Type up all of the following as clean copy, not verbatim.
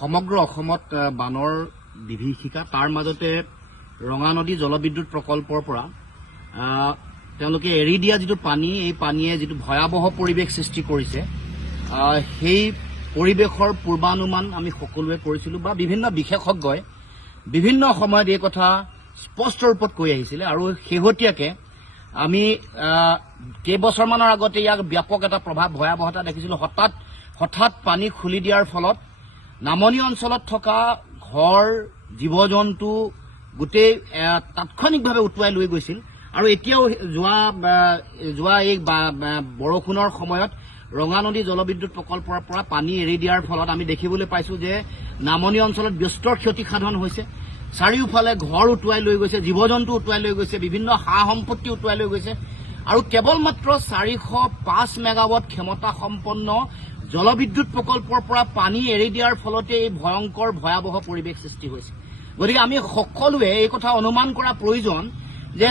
সমগ্ৰ অসমত বানৰ বিভীষিকা তাৰ মাজতে ৰঙা নদী জলবিদ্যুৎ প্ৰকল্পৰ পৰা তেওঁলোকে এৰি দিয়া যিটো পানী এই পানীয়ে যিটো ভয়াৱহ পৰিৱেশ সৃষ্টি কৰিছে সেই পৰিৱেশৰ পূৰ্বানুমান আমি সকলোৱে কৰিছিলোঁ বা বিভিন্ন বিশেষজ্ঞই বিভিন্ন সময়ত এই কথা স্পষ্ট ৰূপত কৈ আহিছিলে আৰু শেহতীয়াকৈ আমি কেইবছৰমানৰ আগতে ইয়াক ব্যাপক এটা প্ৰভাৱ ভয়াৱহতা দেখিছিলোঁ হঠাৎ পানী খুলি দিয়াৰ ফলত নামনি অঞ্চলত থকা ঘৰ জীৱ জন্তু গোটেই তাৎক্ষণিকভাৱে উটুৱাই লৈ গৈছিল আৰু এতিয়াও যোৱা এই বৰষুণৰ সময়ত ৰঙা নদী জলবিদ্যুৎ প্ৰকল্পৰ পৰা পানী এৰি দিয়াৰ ফলত আমি দেখিবলৈ পাইছোঁ যে নামনি অঞ্চলত ব্যস্তৰ ক্ষতিসাধন হৈছে চাৰিওফালে ঘৰ উটুৱাই লৈ গৈছে জীৱ জন্তু উটুৱাই লৈ গৈছে বিভিন্ন সা সম্পত্তি উটুৱাই লৈ গৈছে আৰু কেৱল মাত্ৰ 405 মেগাৱাট ক্ষমতা সম্পন্ন জলবিদ্যুৎ প্ৰকল্পৰ পৰা পানী এৰি দিয়াৰ ফলতে এই ভয়ংকৰ ভয়াৱহ পৰিৱেশ সৃষ্টি হৈছে গতিকে আমি সকলোৱে এই কথা অনুমান কৰা প্ৰয়োজন যে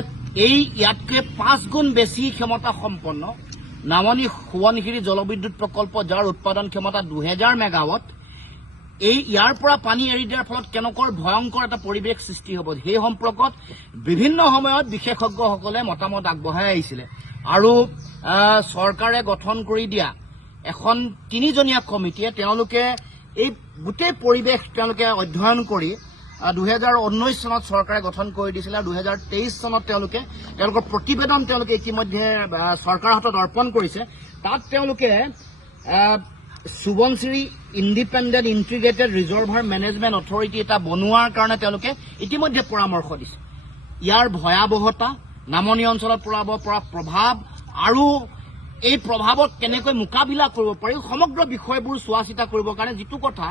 এই ইয়াতকৈ 5 গুণ বেছি ক্ষমতা সম্পন্ন নামনি সোৱণশিৰি জলবিদ্যুৎ প্ৰকল্প যাৰ উৎপাদন ক্ষমতা 2000 মেগাৱাট ইয়াৰ পৰা পানী এৰি দিয়াৰ ফলত কেনেকৈ ভয়ংকৰ এটা পৰিৱেশ সৃষ্টি হ'ব সেই সম্পৰ্কত বিভিন্ন সময়ত বিশেষজ্ঞসকলে মতামত আগবঢ়াই আহিছিলে আৰু চৰকাৰে গঠন কৰি দিয়া এখন 3জনীয়া কমিটিয়ে তেওঁলোকে এই গোটেই পৰিৱেশ তেওঁলোকে অধ্যয়ন কৰি 2019 চনত চৰকাৰে গঠন কৰি দিছিলে আৰু 2023 চনত তেওঁলোকৰ প্ৰতিবেদন ইতিমধ্যে চৰকাৰৰ হাতত অৰ্পণ কৰিছে তাত তেওঁলোকে Subansiri independent integrated reservoir management authority এটা বনোৱাৰ কাৰণে তেওঁলোকে ইতিমধ্যে পৰামৰ্শ দিছে ইয়াৰ ভয়াৱহতা নামনি অঞ্চলত পৰাব পৰা প্ৰভাৱ আৰু এই প্ৰভাৱক কেনেকৈ মোকাবিলা কৰিব পাৰি সমগ্ৰ বিষয়বোৰ চোৱা চিতা কৰিবৰ কাৰণে যিটো কথা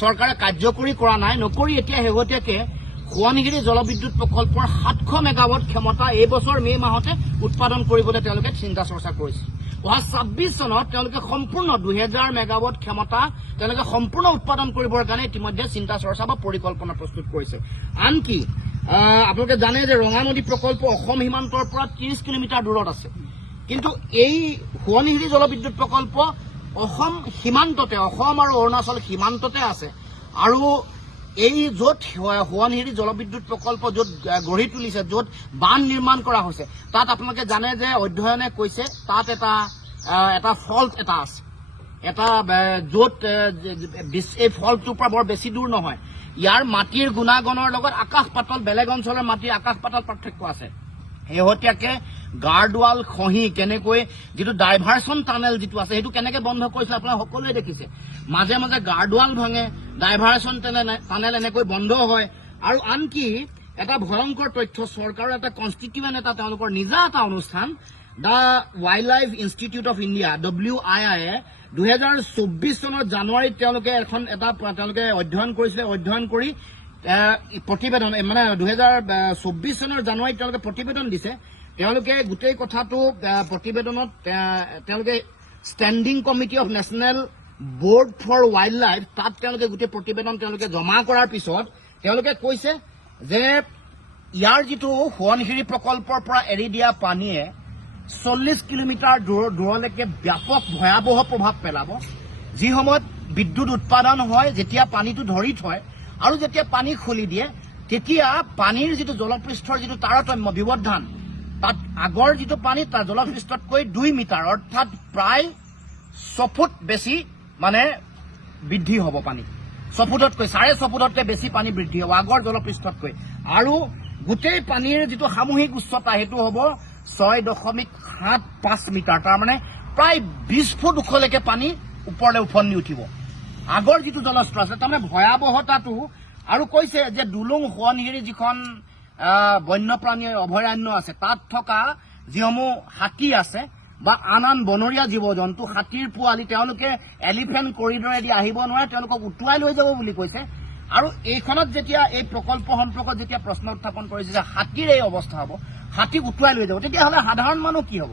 চৰকাৰে কাৰ্যকৰী কৰা নাই নকৰি এতিয়া শেহতীয়াকৈ সোৱণশিৰি জলবিদ্যুৎ প্ৰকল্পৰ 700 মেগাৱাট ক্ষমতা এই বছৰ মে' মাহতে উৎপাদন কৰিবলৈ তেওঁলোকে চিন্তা চৰ্চা কৰিছে 2026 চনত তেওঁলোকে সম্পূৰ্ণ 2000 মেগাৱাট ক্ষমতা তেওঁলোকে সম্পূৰ্ণ উৎপাদন কৰিবৰ কাৰণে ইতিমধ্যে চিন্তা চৰ্চা বা পৰিকল্পনা প্ৰস্তুত কৰিছে আনকি আপোনালোকে জানে যে ৰঙা নদী প্ৰকল্প অসম সীমান্তৰ পৰা 30 কিলোমিটাৰ দূৰত আছে কিন্তু এই সোৱণশিৰি জলবিদ্যুৎ প্ৰকল্প অসম সীমান্ততে অসম আৰু অৰুণাচল সীমান্ততে আছে আৰু এই য'ত সোৱণশিৰি জলবিদ্যুৎ প্ৰকল্প য'ত গঢ়ি তুলিছে য'ত বান্ধ নিৰ্মাণ কৰা হৈছে তাত আপোনালোকে জানে যে অধ্যয়নে কৈছে তাত এটা ফল্ট এটা আছে এটা য'ত এই ফল্টটোৰ পৰা বৰ বেছি দূৰ নহয় ইয়াৰ মাটিৰ গুণাগুণৰ লগত আকাশ পাতাল বেলেগ অঞ্চলৰ মাটিৰ আকাশ পাতাল পাৰ্থক্য আছে শেহতীয়াকৈ গাৰ্ডৱাল খহি কেনেকৈ যিটো ডাইভাৰচন টানেল যিটো আছে সেইটো কেনেকৈ বন্ধ কৰিছে আপোনালোকে সকলোৱে দেখিছে মাজে মাজে গাৰ্ডৱাল ভাঙে ডাইভাৰচন টানেল এনেকৈ বন্ধ হয় আৰু আনকি এটা ভয়ংকৰ তথ্য চৰকাৰৰ এটা কনষ্টিটিউৱেণ্ট এটা তেওঁলোকৰ নিজা এটা অনুষ্ঠান the wild life institute of India WII 2024 চনৰ জানুৱাৰীত তেওঁলোকে অধ্যয়ন কৰিছিলে অধ্যয়ন কৰি প্ৰতিবেদন মানে 2024 চনৰ জানুৱাৰীত তেওঁলোকে প্ৰতিবেদন দিছে তেওঁলোকে গোটেই কথাটো প্ৰতিবেদনত তেওঁলোকে standing committee of national board for wildlife তাত তেওঁলোকে গোটেই প্ৰতিবেদন তেওঁলোকে জমা কৰাৰ পিছত তেওঁলোকে কৈছে যে ইয়াৰ যিটো সোৱণশিৰি প্ৰকল্পৰ পৰা এৰি দিয়া পানীয়ে 40 কিলোমিটাৰ দূৰলৈকে ব্যাপক ভয়াৱহ প্ৰভাৱ পেলাব যি সময়ত বিদ্যুৎ উৎপাদন হয় যেতিয়া পানীটো ধৰি থয় আৰু যেতিয়া পানী খুলি দিয়ে তেতিয়া পানীৰ যিটো জলপৃষ্ঠৰ যিটো তাৰতম্য ব্যৱধান তাত আগৰ যিটো পানী তাৰ জলপৃষ্ঠতকৈ 2 মিটাৰ অৰ্থাৎ প্ৰায় 6 ফুট বেছি মানে বৃদ্ধি হ'ব পানী 6 ফুটতকৈ 6.5 ফুটতকৈ বেছি পানী বৃদ্ধি হ'ব আগৰ জলপৃষ্ঠতকৈ আৰু গোটেই পানীৰ যিটো সামূহিক উচ্চতা সেইটো হ'ব 6.75 মিটাৰ তাৰমানে প্ৰায় 20 ফুট ওখলৈকে পানী ওপৰলৈ উফন্দি উঠিব আগৰ যিটো জলস্তৰ আছে তাৰমানে ভয়াৱহতাটো আৰু কৈছে যে দুলুং সোৱণশিৰি যিখন বন্যপ্ৰাণী অভয়াৰণ্য আছে তাত থকা যিসমূহ হাতী আছে বা আন বনৰীয়া জীৱ জন্তু হাতীৰ পোৱালি তেওঁলোকে এলিফেণ্ট কৰিডৰেদি আহিব নোৱাৰে তেওঁলোকক উটুৱাই লৈ যাব বুলি কৈছে আৰু এইখনত যেতিয়া এই প্ৰকল্প সম্পৰ্কত যেতিয়া প্ৰশ্ন উত্থাপন কৰিছে যে হাতীৰ এই অৱস্থা হ'ব হাতীক উটুৱাই লৈ যাব তেতিয়াহ'লে সাধাৰণ মানুহ কি হ'ব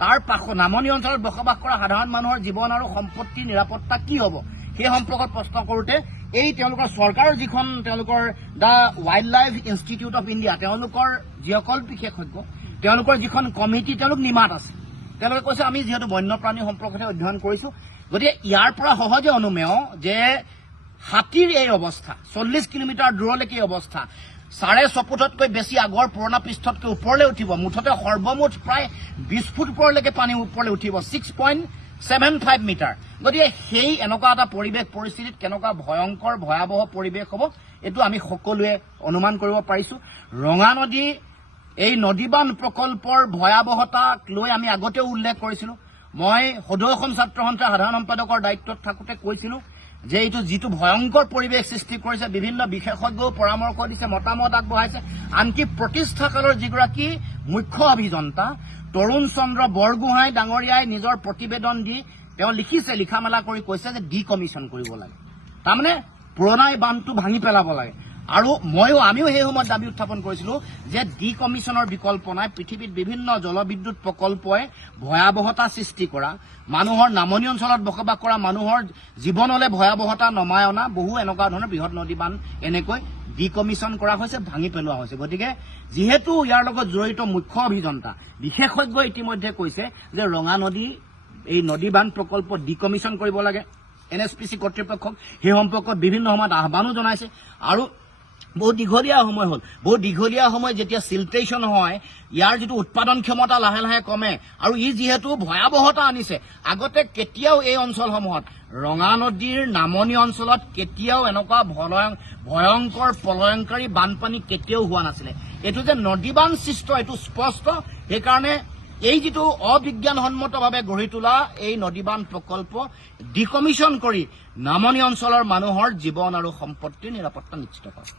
তাৰ নামনি অঞ্চলত বসবাস কৰা সাধাৰণ মানুহৰ জীৱন আৰু সম্পত্তিৰ নিৰাপত্তা কি হ'ব সেই সম্পৰ্কত প্ৰশ্ন কৰোঁতে এই তেওঁলোকৰ চৰকাৰৰ যিখন তেওঁলোকৰ the wild life institute of India তেওঁলোকৰ যিসকল বিশেষজ্ঞ তেওঁলোকৰ যিখন কমিটি তেওঁলোক নিমাত আছে তেওঁলোকে কৈছে আমি যিহেতু বন্যপ্ৰাণী সম্পৰ্কতে অধ্যয়ন কৰিছোঁ গতিকে ইয়াৰ পৰা সহজে অনুমেয় যে হাতীৰ এই অৱস্থা, 40 কিলোমিটাৰ দূৰলৈকে এই অৱস্থা, 6.5 ফুটতকৈ বেছি আগৰ পুৰণা পৃষ্ঠতকৈ ওপৰলৈ উঠিব, মুঠতে সৰ্বমুঠ প্ৰায় 20 ফুট ওপৰলৈকে পানী ওপৰলৈ উঠিব, 6.75 মিটাৰ। গতিকে সেই এনেকুৱা এটা পৰিৱেশ পৰিস্থিতিত কেনেকুৱা ভয়ংকৰ ভয়াৱহ পৰিৱেশ হ'ব এইটো আমি সকলোৱে অনুমান কৰিব পাৰিছো। ৰঙা নদী এই নদীবান প্ৰকল্পৰ ভয়াৱহতাক লৈ আমি আগতেও উল্লেখ কৰিছিলো। মই সদৌ অসম ছাত্ৰ সন্থাৰ সাধাৰণ সম্পাদকৰ দায়িত্বত থাকোঁতে কৈছিলো যে এইটো যিটো ভয়ংকৰ পৰিৱেশ সৃষ্টি কৰিছে, বিভিন্ন বিশেষজ্ঞও পৰামৰ্শ দিছে, মতামত আগবঢ়াইছে। আনকি প্ৰতিষ্ঠাকালৰ যিগৰাকী মুখ্য অভিযন্তা তৰুণ চন্দ্ৰ বৰগোহাঁই ডাঙৰীয়াই নিজৰ প্ৰতিবেদন দি তেওঁ লিখিছে, লিখা মেলা কৰি কৈছে যে ডিকমিছন কৰিব লাগে, তাৰমানে পুৰণা বান্ধটো ভাঙি পেলাব লাগে। আৰু আমিও সেই সময়ত দাবী উত্থাপন কৰিছিলো যে ডিকমিছনৰ বিকল্প নাই। পৃথিৱীত বিভিন্ন জলবিদ্যুৎ প্ৰকল্পই ভয়াৱহতা সৃষ্টি কৰা, মানুহৰ নামনি অঞ্চলত বসবাস কৰা মানুহৰ জীৱনলৈ ভয়াৱহতা নমাই অনা বহু এনেকুৱা ধৰণৰ বৃহৎ নদী বান্ধ এনেকৈ ডিকমিছন কৰা হৈছে, ভাঙি পেলোৱা হৈছে। গতিকে যিহেতু ইয়াৰ লগত জড়িত মুখ্য অভিযন্তা বিশেষজ্ঞই ইতিমধ্যে কৈছে যে ৰঙা নদী এই নদী বান্ধ প্ৰকল্প ডিকমিছন কৰিব লাগে। NSPC কৰ্তৃপক্ষক সেই সম্পৰ্কত বিভিন্ন সময়ত আহ্বানো জনাইছে। আৰু বহু দীঘলীয়া সময় যেতিয়া চিল্ট্ৰেশ্যন হয়, ইয়াৰ যিটো উৎপাদন ক্ষমতা লাহে লাহে কমে আৰু ই যিহেতু ভয়াৱহতা আনিছে। আগতে কেতিয়াও এই অঞ্চলসমূহত ৰঙা নদীৰ নামনি অঞ্চলত কেতিয়াও এনেকুৱা ভয়ংকৰ প্ৰলয়ংকাৰী বানপানী কেতিয়াও হোৱা নাছিলে। এইটো যে নদী বান্ধ সৃষ্ট এইটো স্পষ্ট। সেইকাৰণে এই যিটো অবিজ্ঞানসন্মতভাৱে গঢ়ি তোলা এই নদী বান্ধ প্ৰকল্প ডিকমিছন কৰি নামনি অঞ্চলৰ মানুহৰ জীৱন আৰু সম্পত্তিৰ নিৰাপত্তা নিশ্চিত কৰে।